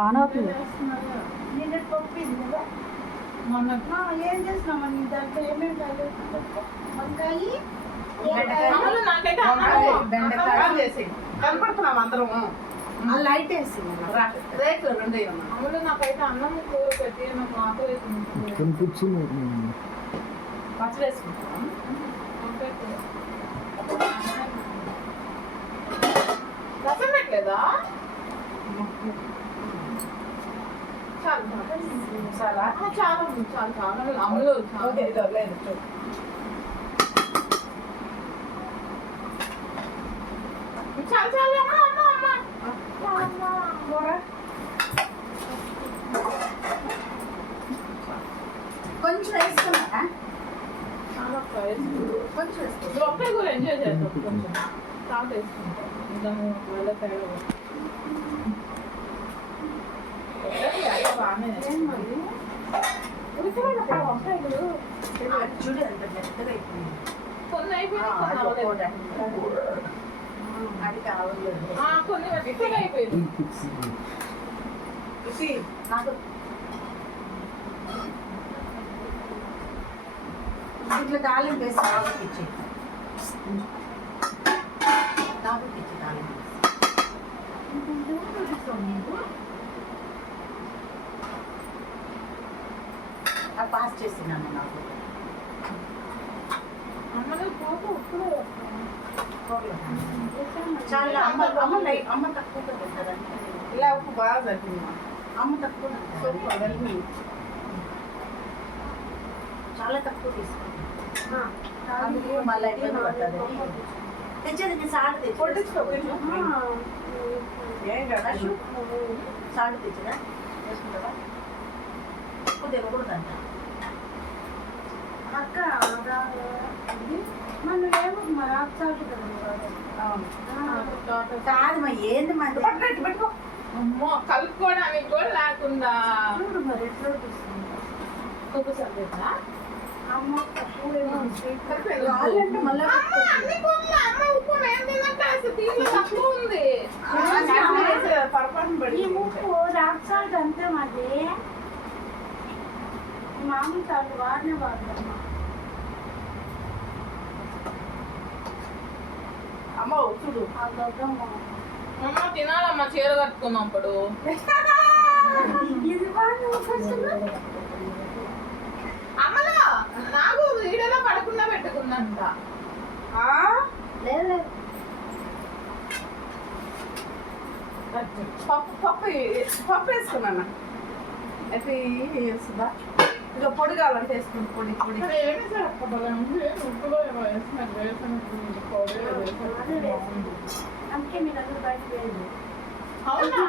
On అవుతుంది ఏం చేసినామా నీ దాంట్లో ఏమేమి కాలేదు వంకాయ కనపడుతున్నాం అందరం? లైట్ వేసి రా రేట్లు రెండు అమలు నాకైతే అన్నం కూర పెట్టి నాకు ఆకలి పచ్చడి వేసుకుంటాం రసం పెట్టలేదా? చాలు చాలు చాలా చాలు చాలు అమలు చాలు. చాలు చాలు అమ్మ అమ్మ అమ్మ కూర కొంచెం వేసుకున్నారా కొంచెం కూడా. ఎంజాయ్ చేస్తావు కొంచెం చాలా వేసుకుంటావు ఇంకా నువ్వు ఒకవేళ తేడా బాగానే ఏం మరి ఉడకబెట్టరా వంకాయలు అది చూడు ఎంత మెత్తగా అయిపోయింది కొన్ని అయిపోయినాయి అది అవ్వలేదు కొన్ని మెత్తగా అయిపోయింది నాకు ఇట్లా తాళం వేసి నాకు ఇచ్చి నాకు ఇచ్చి తాలింపు అది పాస్ చేసినాను నాకు. చాలా అమ్మ అమ్మ లై- అమ్మ తక్కువ ఇలా బాగా సరిపోయింది అమ్మ తక్కువ చాలా తక్కువ తీసుకుంటాను అందుకే మళ్ళీ ఇబ్బంది పడుతుంది తెచ్చేది సాల్ట్ తెచ్చి కదా. ఉప్పు తినకూడదంట అక్క మనం ఏమో మరి ఆకు సాల్ట్ కాదు మరి ఏంది పెట్టుకో అమ్మో కలుపుకోవడానికి కూడా లేకుండా చూడు మరి ఎట్లా చూస్తుంది అమ్మ కావాలంటే మళ్ళీ అమ్మ, అన్ని కూరలు అమ్మ ఉప్పు నేను తిన్నట్టు అసలు దీంట్లో తక్కువ ఉంది పొరపాటున పడి ఈ ముప్పు రాక్ సాల్ట్ అంతే మాది వాడినే అమ్మ. చూడు ఆ గౌతమ్మ అమ్మ. తినాలమ్మా చీర ఇది వాడిన ఫస్ట్ అమ్మలో నాకు వీడియోలో పడకుండా పెట్టుకుందంట ఆ? లేదు పప్పు పప్పు పప్పు వేసుకున్నాను? అయితే వేస్తుందా? ఇక పొడి కావాలంటే వేసుకుని పొడి పొడి. అందుకే మీరు అందరూ బయట వేయండి అవునా?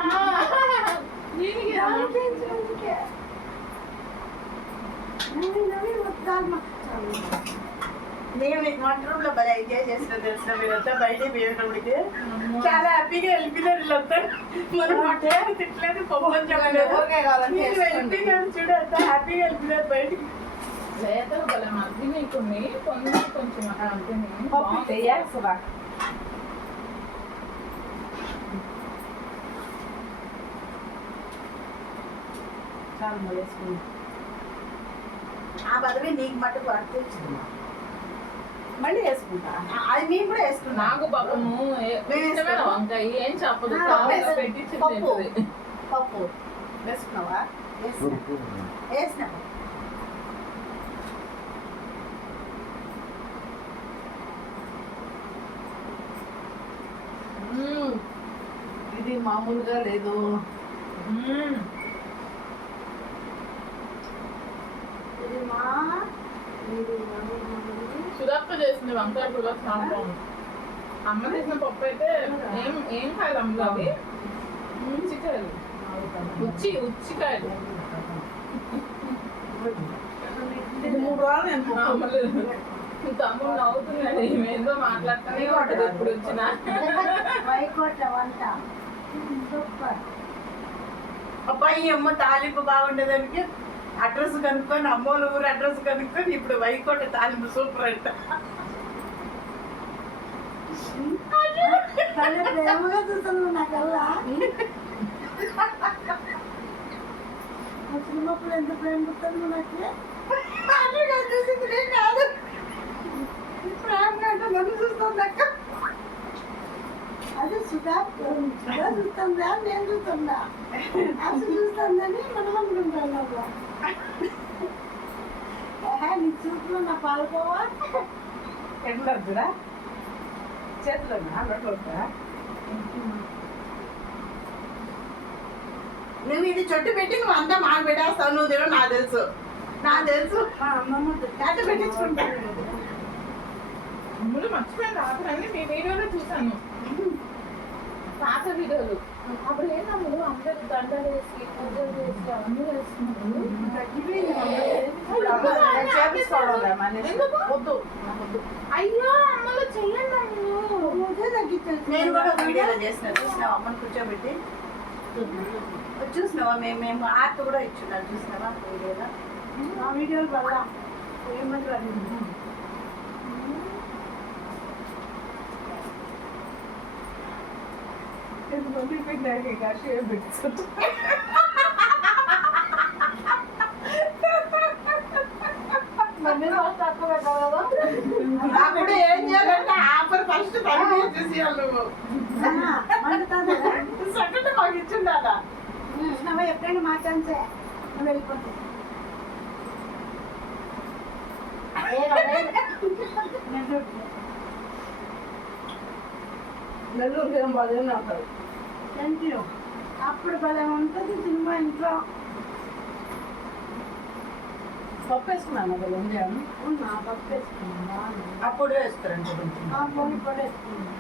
దీనికి అందుకే నవ్వి నవ్వి వద్దాలు మాకు నేను వంట రూమ్లో భలే ఎంజాయ్ చేసిన తెలిసిన మీరంతా బయట పోయేటప్పటికి చాలా హ్యాపీగా వెళ్ళిపోయినారు వీళ్ళంతా మనం వంట తిట్టలేదు పొమ్మని చెప్పలేదు మీరు వెళ్ళిపోయినారు చూడు అంతా హ్యాపీగా వెళ్ళిపోయినారు బయటికి లేతలు భలే మగ్గినాయి కొన్ని కొన్ని కొంచెం అక్కడ మగ్గినాయి. పప్పు వేయాల్సిందా చాలా మళ్ళీ వేసుకుందాం ఆ పదవి నీకు మట్టుకు వర్క్ వచ్చింది మళ్ళీ వేసుకుంటా. అది మేము కూడా వేసుకున్నాం. నాకు పాపము ఏ- మేము ఇష్టమైన వేస్తాం. వంకాయ ఏం చెప్పదు. పప్పు. పప్పు. వేసుకున్నావా. ఇది మామూలుగా లేదు. ఇది మా ఇది మా. సుధక్క చేసింది వంకాయ కూడా చాలా బాగుంది అమ్మ చేసిన పప్పు అయితే ఏం ఏం కాయలు అమ్మలో అవి? ఉచ్చికాయలు. ఉచ్చి ఉచ్చికాయలు. మూడు రోజులు నేను పప్పు అమ్మలు. తమ్ముడు నవ్వుతున్నాడు ఏమేందో మాట్లాడుతూనే ఉంటుంది ఇప్పుడు వచ్చినా. వైకోట్ల వంట. సూపర్. అబ్బాయి అమ్మ తాలింపు బాగుండేదానికి అడ్రస్ కనుక్కొని అమ్మోల ఊరు అడ్రస్ కనుక్కొని ఇప్పుడు వైకోట తాలింపు సూపర్ అంట. భలే ప్రేమగా చూస్తున్నావు నాకల్లా ఎంత ప్రేమ పుట్టాను నాకు అట్లా చూసింది కాదు ప్రేమ కంటే నన్ను చూస్తుంది అక్క అది సుధా సుధా చూస్తుందా నేను చూస్తుందా అసలు చూస్తుందని మనం అనుకుంటున్నాము నీ చూపులో నా పాల్పోవా ఎట్లా చూడా చేతిలో నువ్వు ఇది చుట్టు పెట్టి నువ్వు అంతా మాకు పెట్టేస్తావు నువ్వు తినవు నాకు తెలుసు నాకు తెలుసు చేత పెట్టించుకుంటాను అమ్ములు మర్చిపోయింది ఆఖరని మీ వీడియోలో చూసాను పాత వీడియోలు అప్పుడు ఏంటమ్ములు అందరు దండలు వేసి పూజలు చేసి అవన్నీ వేస్తున్నారు. అయ్యో అమ్మలు చెయ్యండి నేను కూడా వీడియోలో చేసిన చూసినావా? అమ్మని కూర్చోబెట్టి. చూసినావా? మేము మేము ఆర్ట్ కూడా ఇచ్చున్నారు చూసినావా? వీడియోలో? ఆ వీడియోలు వల్ల ఏమని మమ్మీ పెట్టాక కాశీ పెట్టు అప్పుడు ఏం చేయాలంటే ఆఫర్ ఫస్ట్ నువ్వు సెకండ్ మాకు ఎప్పుడైనా మాట్లాడితే నువ్వు వెళ్ళిపోతావు నెల్లూరు ఏం బాగా అంటారు థ్యాంక్ యూ అప్పుడు భలే ఉంటుంది సినిమా ఇంట్లో. పప్పు వేసుకున్నాను ఉండాను ఉన్నా పప్పు వేసుకున్నా అప్పుడు వేస్తారండి కొంచెం. పొడి పొడి వేసుకున్నా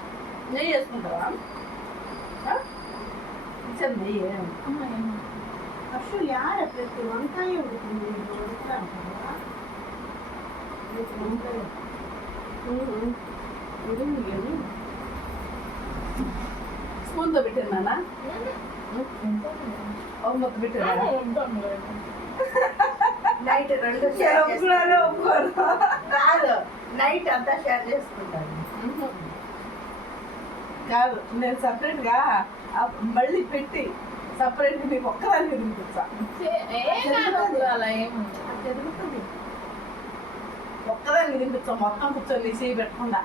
నెయ్యి వేసుకుంటావా? ఇచ్చాను నెయ్యి. అసలు యాడ ప్రతి వంకాయ నీకు వంకాయ స్పూన్తో పెట్టినానా మొత్తం పెట్టినా నైట్ రెండు కాదు. నైట్ అంతా షేర్ చేసుకుంటాను కాదు నేను సపరేట్గా ఆ మళ్ళీ పెట్టి సపరేట్ మీకు ఒక్కదాన్ని తినిపించా జరుగుతుంది. ఒక్కదాన్ని తినిపించా మొత్తం కూర్చొని చేయి పెట్టకుండా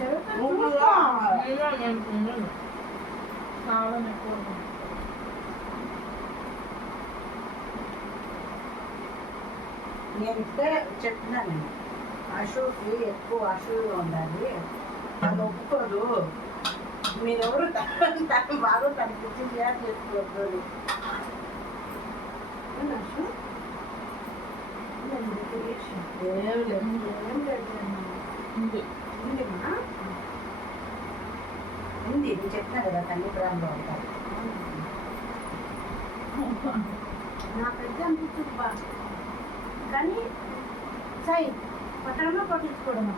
జరుగుతుంది. ఊరుగా. కావాలని ఎక్కువ నేను ఇప్పుడే చెప్తున్నాను నేను అశోక్కి ఎక్కువ అశువుగా ఉండాలి అది ఒప్పుకోదు మీరెవరు తన బాగా ఇచ్చి షేర్ చేసుకోవద్దు అశు? నేను. ఏం లేదు ఏం లేదు. ఉంది. ఉందిమా? ఉంది నేను చెప్తున్నా కదా తల్లి ప్రాంలో ఉంటారు నా పెద్ద అనిపించింది బా. కానీ సై పట్టణంలో పట్టించుకోవడమా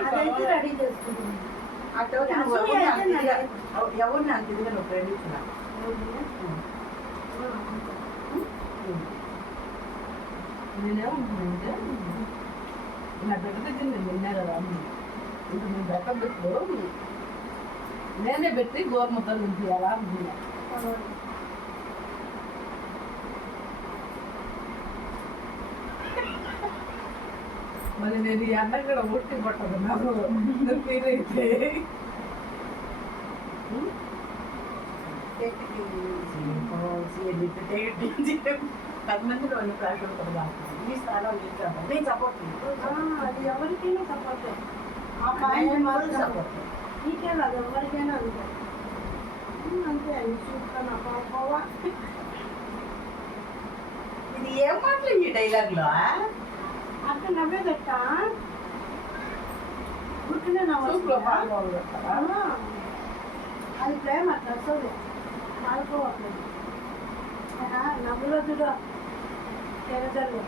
అదైతే రెడీ చేసుకుంటున్నాను అటు అసూయ అయితే నాకు- ఎవరు నాకు తిరిగి నువ్వు ప్రేమించిన నేనేమంటున్నానంటే నా బిడ్డ దగ్గర నేను విన్నా కదా ఇంకా నేను పెట్టబెట్టు నేనే పెట్టి గోరుముద్దలు తినిపించాలా అనుకున్నా మరి నేను ఈ అన్నం కూడా ఒట్టి పట్టదు నాకు మీరైతే పది మందిలో ఉన్న ప్రాషం కూడా ఈ స్థానం నేను సపోర్ట్ అది ఎవరికైనా సపోర్ట్. నీకే కాదు ఎవరికైనా అంతే ఉమ్, అంతే చూస్తాను పోవా ఇది ఏం మాటలు ఈ డైలాగ్లో నవ్వే గుర్తునే నవ్వు అది ప్రేమ అట్లా వస్తుంది పాల్పోవట్లేదు నవ్వులో చూడ తెరదలు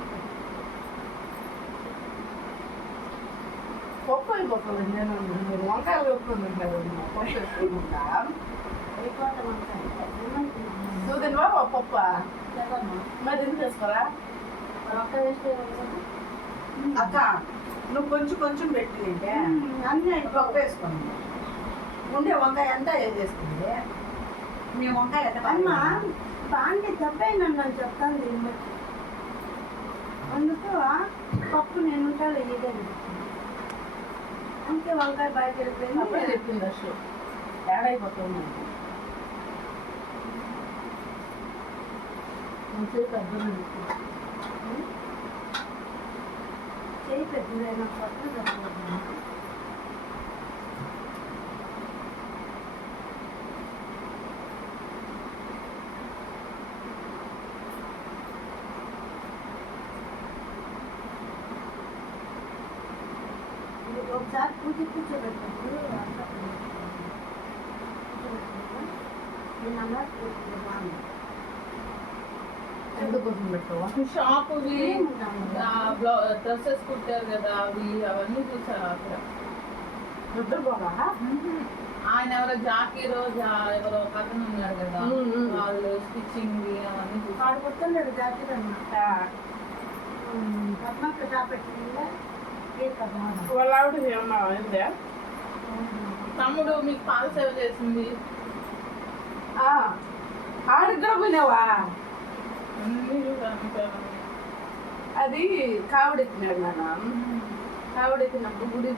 పప్పు అయిపోతుంది నేను మీరు వంకాయలు వేసుకుని కదా పప్పు వేసుకుంటా అయిపోతాం అంతా నువ్వు తినవా పప్పు మరి ఎందుకు వేసుకోరా వేస్తే అక్క నువ్వు కొంచెం కొంచెం పెట్టింటే అన్నీ పప్పు వేసుకోండి ఉండే వంకాయ అంతా వేసేస్తుంది మీ వంకాయ అయితే అమ్మ బాగా దానికి దెబ్బైందని చెప్తాను దీన్ని అందుకు పప్పు నేను ఉంటాను ఇదేంటి అంతే వంకాయ బయట అప్పుడే వెళ్ళిపోయింది చెప్పింది అసలు తేడైపోతుంది మంచిగా అర్థం చేయి పెద్దదైనా పట్టు దెబ్బ ఒకసారి పూజ కూర్చోబెట్టినప్పుడు అంతా కూర్చోబెట్టినప్పుడు నేను అలా కూర్చోబెట్టాను. ఎందుకోసం పెట్టావా షాపువి ఏముంటాము? డ్రెస్సెస్ కుట్టారు కదా అవి అవన్నీ చూసారు అక్కడ నిద్రపోవా ఆయన ఎవరో జాకీరో జా- ఎవరో కథను ఉన్నారు కదా ఉమ్, ఉమ్. వాళ్ళు స్టిచ్చింగ్ అవన్నీ చూసారు ఆడు కొత్తలేడు జాతర వాళ్ళ ఆవిడ ఏమన్నా అయిందా? తమ్ముడు మీకు పాల సేవ చేసింది. ఆడికి కూడా పోయినావా? అది కావిడెత్తినాడు నాన్న. కావిడెత్తినప్పుడు మీ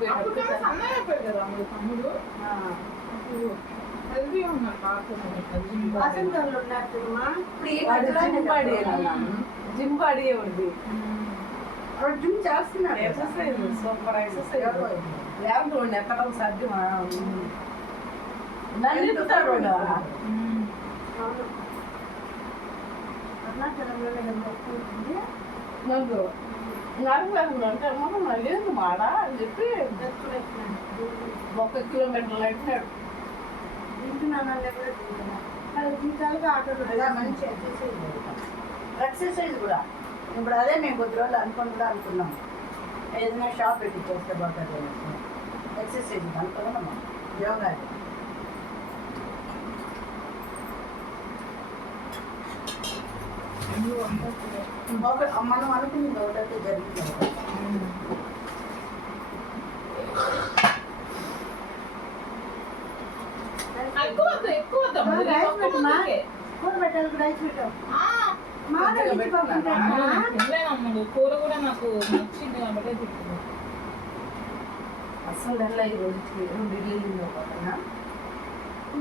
తమ్ముడు? వసంతంలో ఇప్పుడు జిమ్ బాడీ ఎవరిది వాడు జిమ్ చేస్తున్నాడు ఎక్సర్సైజ్ సూపర్ ఎక్సర్సైజ్ లేకపోతే వాడిని ఎత్తడం సాధ్యమా నన్ను ఉంటుంది నన్ను నడవలేదు అంటే అమ్మ మళ్ళీ మాడా అని చెప్పి ఒక కిలోమీటర్ అది జీతాలుగా అలా మంచి ఎక్సర్సైజ్ ఎక్సర్సైజ్ కూడా. ఇప్పుడు అదే మేము కొద్ది రోజులు అనుకుని కూడా అనుకున్నాం ఏదైనా షాప్ పెట్టి చేస్తే బాగుంటుంది అనేసి. ఎక్సర్సైజ్ అనుకున్నాం యోగా ఒక మనం అనుకున్నది ఒకటైతే జరిగింది ఒకటి. ఎక్కువ వద్దు, ఎక్కువ వద్దు. ఆ, రైస్ ఒక్క పెట్టమా? ముద్దకే. కూర పెట్టాలి రైస్ పెట్టాం అమ్ముడు. కూర కూడా నాకు నచ్చింది కాబట్టి తింటున్నాను అసలు ఈ రోజుకి రెండు ఇల్లు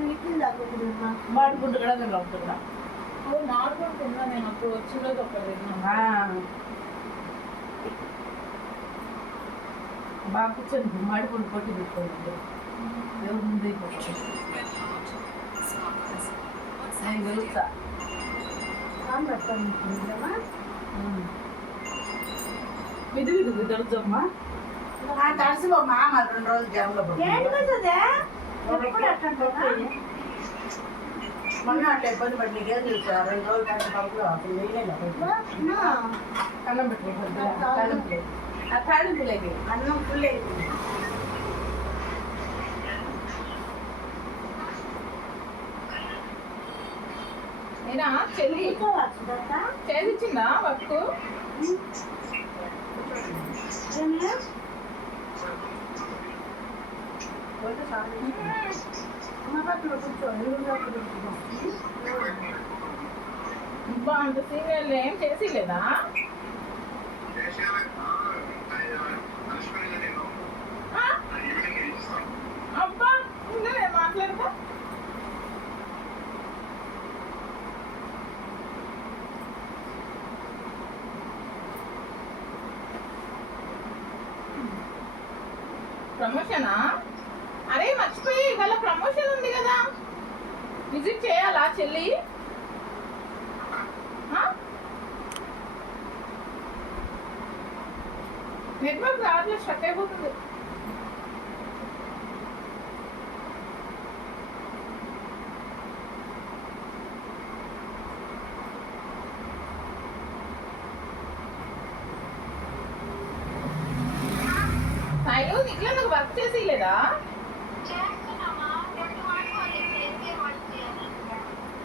ఇడ్లీ దాకుంటున్నా మాడి గుడ్డు కూడా నేను అవుతున్నా ఓ మాడుకొని తిన్నా నేను. అప్పుడు వచ్చిన రోజు ఒకటి తిన్నాను బాగా కూర్చొని పెట్టుకోండి ఎవరు ముందు నేను గెలుస్తా విధి విధి తెలుసమ్మా ఆ తడిసిపో మామ రెండు రోజులు జామ్లో ఏంటి పడుతుంది కదా ఎప్పుడు అట్లా మొన్న అట్లా ఇబ్బంది పడి నీకేం తెలుసా రెండు రోజులు కంటే పప్పులు అసలు వేయలేదు అన్నం పెట్టుకోండి తాలింపులే ఆ తాలింపులేకి అన్నం ఫుల్ అయిపోయింది నేనా? చెల్లి. చేసిచ్చిందా వర్క్? అబ్బా అంత సీరియల్ ఏం చేసి లేదా ఆ? అబ్బా ఇంకా నేను మాట్లాడతా ప్రమోషనా అరే మర్చిపోయి ఇవాళ ప్రమోషన్ ఉంది కదా విజిట్ చేయాలా చెల్లి? నెట్వర్క్ రావట్లేదు స్ట్రక్ అయిపోతుంది. సాయిలు నీకు నాకు వర్క్ చేసి లేదా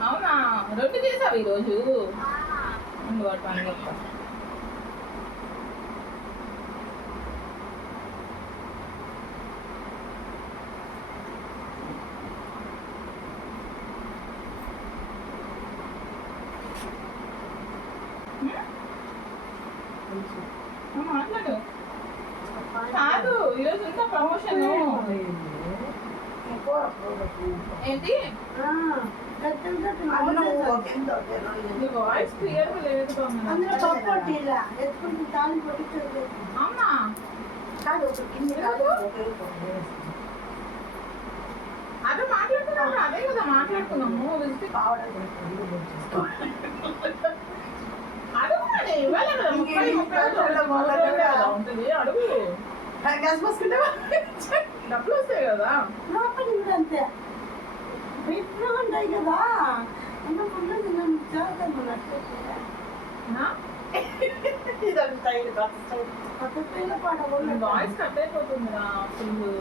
అవునా? రొట్టె చేసావు ఈరోజు? ఉండు వాటి పని చెప్తా నువ్వు మాట్లాడు కాదు ఈరోజు ఇంకా ప్రమోషన్ ఎక్కువ ప్రోడక్ట్ ఏంటి గట్టలు గట్టలు అన్నం ఒకంత ఒకే రోజు. నీ వాయిస్ క్లియర్ లేదు కొంగన. అందులో పప్పు ఒకటి ఇలా ఎత్తుకుంటే తాళి పొట్టి అవునా కాదు ఒక కింది కాదు ఒకే ఒకటి అదే మాట్లాడుతున్నాము అదే కదా మాట్లాడుతున్నాము. విజిట్ కావడం ఇవ్వాలి కదా ముప్పై ముప్పై ఉంటుంది అడుగు. గ్యాస్ డబ్బులు వస్తాయి కదా. లోపల అంతే. ఉంటాయి కదా. అంత ఫుల్ తిన్నాను చాలా? ఇదంతా ఇది కొత్త వాయిస్ కట్ అయిపోతుందిరా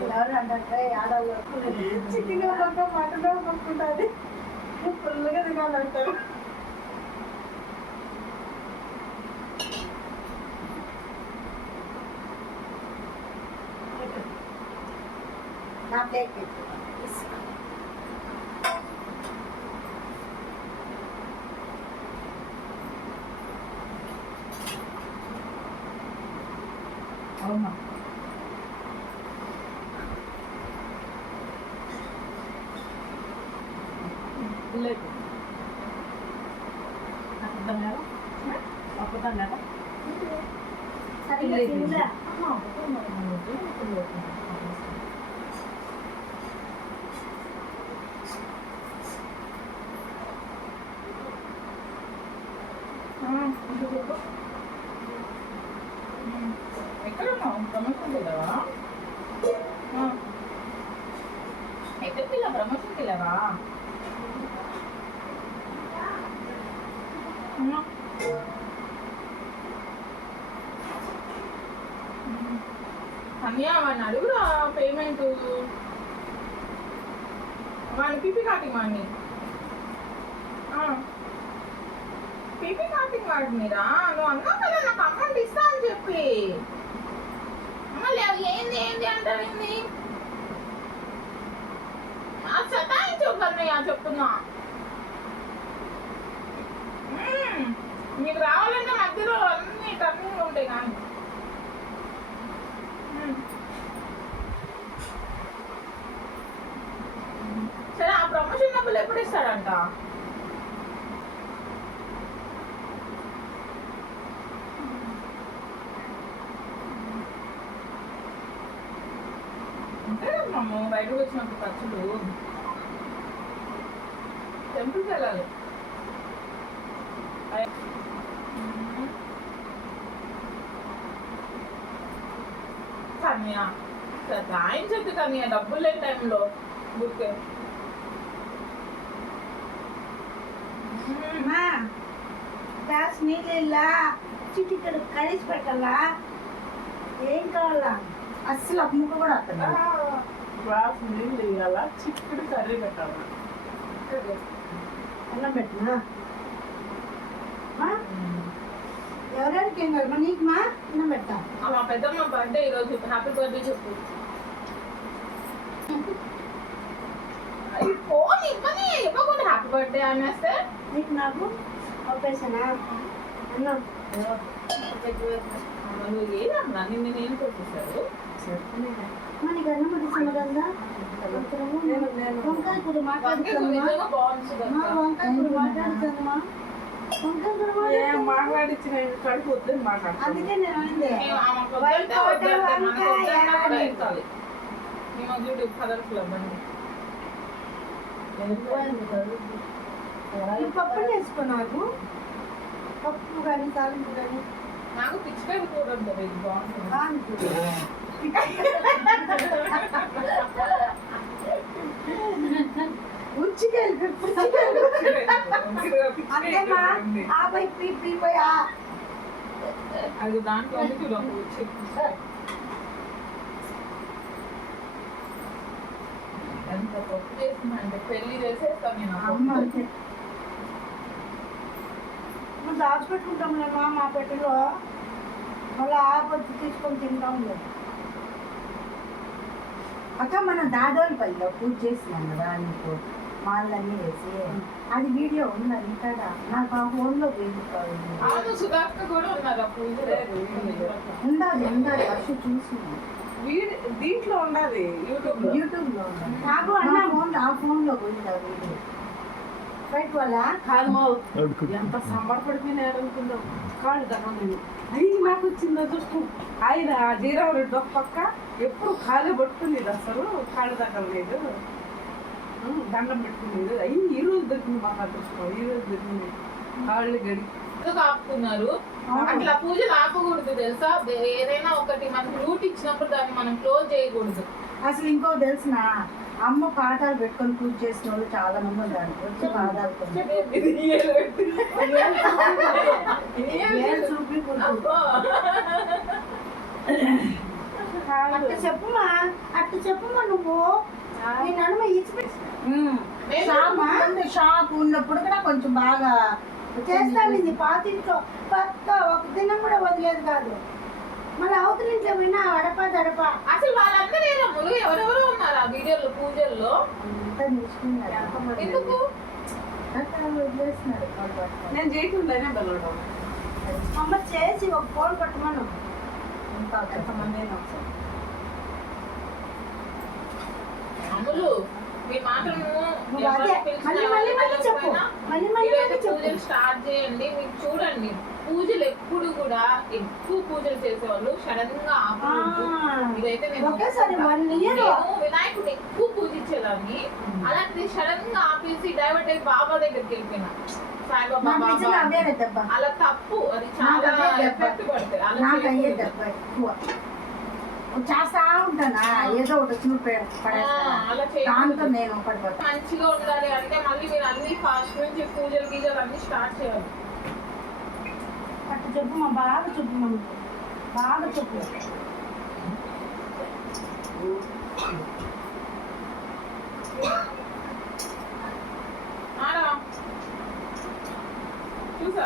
ఎవరు అంటే ఆడవాళ్ళు చికెన్ పక్క మటన్ పక్కుంటుంది ఫుల్గా తినాలంటారు నా ప్లేట్ పెట్టు అవునా లేదు అర్థం కదా అప్పుతాం కదా లేదు. తినలే. అమ్మా, ఒకటే మరి మనకి తెలియదు. ఆ, ఇంకా చెప్పు. ఉమ్, ఎక్కడ ఉన్నావు ప్రమోషన్కి వెళ్ళావా ఆ. ఎక్కడికి వెళ్ళావు ప్రమోషన్కి వెళ్ళావా అమ్మా. అన్నయ్య వాడిని అడుగురా పేమెంట్ వాడిని పీపీ కాటింగ్ వాడిని పీపీ కాటింగ్ వాడు మీరా? నువ్వు అన్నావు కదా నాకు అమౌంట్ ఇస్తా అని చెప్పి. మళ్ళీ అవి ఏంది ఏంది అంటారు ఏంది? ఆ సతాయించొద్దన్నయ్య చెప్తున్నా. నీకు రావాలంటే మధ్యలో అన్ని టర్నింగ్ ఉంటాయి కానీ. సరే ఆ ప్రమోషన్ డబ్బులు ఎప్పుడు ఇస్తాడంట అంతే కదా మమ్మ బయటకు వచ్చినప్పుడు ఖర్చులు. టెంపుల్కి వెళ్ళాలి. కన్యా. సతాయించద్దు కన్యా డబ్బులు లేని టైంలో బుక్ నీళ్ళ ఇక్కడ కలిసి పెట్టాలా? ఏం కావాలా? అస్సలు ముక్క కూడా వస్తుంది గ్లాస్ నీళ్ళు వేయాల చిక్కుడు కర్రీ పెట్టాలి అన్నం పెట్టినా ఎవరెవరికి ఏం కాదు నీకు మా అన్నం పెడతా మా పెద్దమ్మ బర్త్డే ఈరోజు హ్యాపీ బర్త్డే చెప్పు ఫోన్ ఇవ్వని ఇవ్వకుండా హ్యాపీ బర్త్డే అనేస్తే నీకు నాకు ఆపరేషనా అన్నం నువ్వు ఏదన్నా నిన్ను నేను కొట్టేశారు? వంకాయ కూర వంకాయ కూర. మాట్లాడించిన కడుపు వద్దని మాట్లాడుతుంది అందుకే నేను చూడు పప్పు వేసుకో నాకు పప్పు కానీ తాలింపు కానీ. నాకు పిచ్చికాయ కూర ఉంటుంది ఇది బాగుంటుంది. కాదు ఉచ్చికాయలు పుచ్చికాయలు అంతేమా ఆ పై పీ పీ పోయి ఆ. అది దాంట్లో ఉచ్చి. ఎంత తప్పు చేసిందంటే పెళ్ళి చేసేస్తాను నేను. ఆ అమ్మ పప్పు. అంతే మనం దాచిపెట్టుకుంటాం లేమా మా పెట్టెలో మళ్ళీ ఆ పొద్దు తీసుకొని తింటాం లేదు అక్క మన దాదోని పల్లిలో పూజ చేసినాం కదా నీకు మాలన్నీ వేసి. అది వీడియో ఉన్నది ఇక్కడ నాకు ఆ ఫోన్లో కాదు ఉండాలి ఉండాలి ఫస్ట్ చూసి వీడి దీంట్లో ఉండాలి యూట్యూబ్లో యూట్యూబ్లో ఉండాలి నాకు అన్న. ఫోన్ ఆ ఫోన్లో పోయింది ఆ వీడియో. రైట్ వాళ్ళ కాదు మా ఎంత సంబరపడిపోయినారు అనుకుందాం కాళ్ళు తగ్గలేదు అయ్యి నాకు వచ్చింది అదృష్టం ఆయన జీరావు రెడ్డి ఒక పక్క ఎప్పుడు కాలు పట్టుకునేది అసలు కాళ్ళు తగ్గలేదు దండం పెట్టుకునేది. అయ్యి ఈ రోజు దొరికింది మాకు అదృష్టం ఈ రోజు దొరికింది. కాళ్ళు గడి. ఆపుతున్నారు? అట్లా పూజలు ఆపకూడదు తెలుసా? ఏదైనా ఒకటి మనకు రూట్ ఇచ్చినప్పుడు దాన్ని మనం క్లోజ్ చేయకూడదు. అసలు ఇంకో తెలిసిన? అమ్మ పాఠాలు పెట్టుకొని పూజ చేసిన వాళ్ళు చాలా మంది ఉన్నారు వచ్చి. ఏలు చూపి. అట్ట చెప్పుమా అట్ట చెప్పుమా నువ్వు. నేను షాప్ ఉంది. షాప్ ఉన్నప్పుడు కూడా కొంచెం బాగా చేస్తాను ఇది పాతింట్లో పక్క ఒక దినం కూడా వదిలేదు కాదు. మళ్ళీ అవతల ఇంట్లో పోయినా అడప దడప. అసలు వాళ్ళందరూ ఏ రమ్ములు ఎవరెవరో ఉన్నారు ఆ వీడియోలో పూజల్లో? ఎందుకు. నేను చేయకుండానే బలవడం అమ్మ చేసి ఒక ఫోన్ ఒకసారి. అమ్ములు మీ అదే మళ్ళీ మళ్ళీ మళ్ళీ చెప్పు. మళ్ళీ మళ్ళీ చెప్పు. స్టార్ట్ చేయండి మీకు చూడండి. పూజలు ఎప్పుడు కూడా ఎక్కువ పూజలు చేసేవాళ్ళు సడన్గా ఇదైతే నేను వినాయకుడు ఎక్కువ పూజించేదాన్ని. అలాంటిది సడన్గా ఆపేసి డైవర్ట్ అయ్యి బాబా దగ్గరికి వెళ్ళిపోయినా. సాయిబాబా అలా తప్పు. అది చాలా. ఎఫెక్ట్ పడుతుంది. అలా చేస్తా ఉంటానా? ఏదో ఒకటి చూడు. దాంతో నేను మంచిగా ఉండాలి అంటే మళ్ళీ మీరు అన్ని ఫాస్ట్ నుంచి పూజలు గీజలు అన్ని స్టార్ట్ చేయాలి. అట్ట చెప్పు మా బాగా చెప్పు మా బాగా చెప్పు. చూసా?